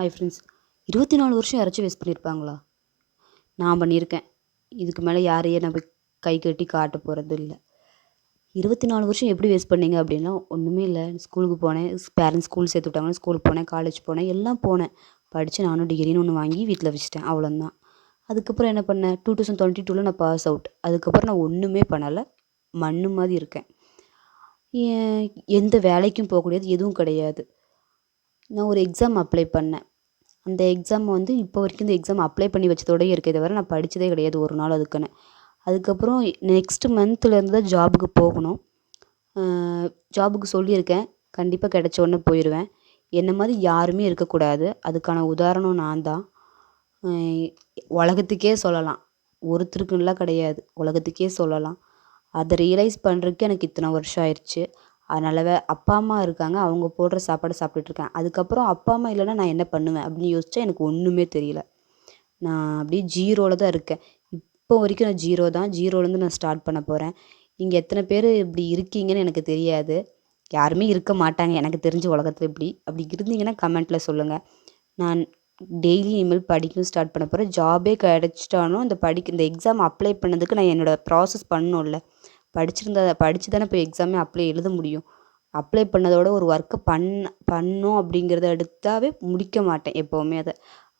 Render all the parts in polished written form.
Hi friends. 24 வருஷம் யாராச்சும் waste பண்ணியிருப்பாங்களா? நான் பண்ணியிருக்கேன். இதுக்கு மேல யாரையும் நான் போய் கை கட்டி காட்ட போறதில்ல. 24 வருஷம் எப்படி வேஸ்ட் பண்ணீங்க அப்படின்னா, ஒண்ணுமே இல்ல. ஸ்கூலுக்கு போனேன். பேரண்ட்ஸ் ஸ்கூல் சேர்த்து விட்டாங்க. ஸ்கூலுக்கு போனேன், காலேஜ் போனேன், எல்லாம் போனேன். படிச்சு நானும் டிகிரின்னு ஒண்ணு வாங்கி வீட்ல வச்சுட்டேன். அவ்வளோதான். அதுக்கப்புறம் என்ன பண்ணேன், 2022ல நான் பாஸ் அவுட். அதுக்கப்புறம் நான் ஒண்ணுமே பண்ணல. மண்ணு மாரி இருக்கேன். எ எந்த வேலைக்கும் போக முடியாது. எதுவும் கிடையாது. நான் ஒரு எக்ஸாம் அப்ளை பண்ணேன். அந்த எக்ஸாம் வந்து இப்போ வரைக்கும் இந்த எக்ஸாம் அப்ளை பண்ணி வச்சதோடயே இருக்கே தவிர, நான் படிச்சதே கிடையாது ஒரு நாள் அதுக்குன்னு. அதுக்கப்புறம் நெக்ஸ்ட் மந்த்லேருந்து தான் ஜாபுக்கு போகணும். அ ஜாபுக்கு சொல்லியிருக்கேன். கண்டிப்பா கிடைச்ச உடனே போயிருவேன். என்ன மாரி யாருமே இருக்கக்கூடாது. அதுக்கான உதாரணம் நான் தான். அ உலகத்துக்கே சொல்லலாம். ஒருத்தருக்குன்னுலாம் கிடையாது. உலகத்துக்கே சொல்லலாம். அத ரியலைஸ் பண்றதுக்கு எனக்கு இத்தன வருஷம் ஆயிருச்சு. அதனால அப்பா, அம்மா இருக்காங்க. அவங்க போடுற சாப்பாட சாப்பிட்டுட்டு இருக்கேன். அதுக்கப்புறம் அப்பா, அம்மா இல்லன்னா நான் என்ன பண்ணுவேன்? அப்படின்னு யோசிச்சா எனக்கு ஒண்ணுமே தெரியல. நான் அப்படியே ஜீரோல தான் இருக்கேன். இப்போ வரைக்கும் நான் ஜீரோ தான். ஜீரோலேருந்து நான் ஸ்டார்ட் பண்ண போறேன். நீங்க எத்தன பேரு இப்படி இருக்கீங்கன்னு எனக்கு தெரியாது. யாருமே இருக்க மாட்டாங்க எனக்கு தெரிஞ்சு உலகத்துல இப்படி. அப்படி இருந்தீங்கன்னா கமெண்ட்ல சொல்லுங்க. நான் டெய்லி இனிமேல் படிக்கவும் ஸ்டார்ட் பண்ண போறேன். ஜாபே கிடைச்சிட்டாலும் இந்த எக்ஸாம் அப்ளை பண்ணதுக்கு நான் என்னோட ப்ராசஸ் பண்ணணும்ல. படிச்சு தானே போய் எக்ஸாமே அப்ளை எழுத முடியும். அப்ளை பண்ணதோட ஒரு ஒர்க்க பண்ணோம் அப்படிங்கிறத எடுத்தாவே முடிக்க மாட்டேன் எப்பவுமே அத.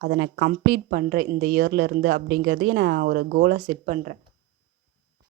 அத நான் கம்ப்ளீட் பண்றேன் இந்த இயர்ல இருந்து அப்படிங்கிறதையே நான் ஒரு கோலா செட் பண்றேன்.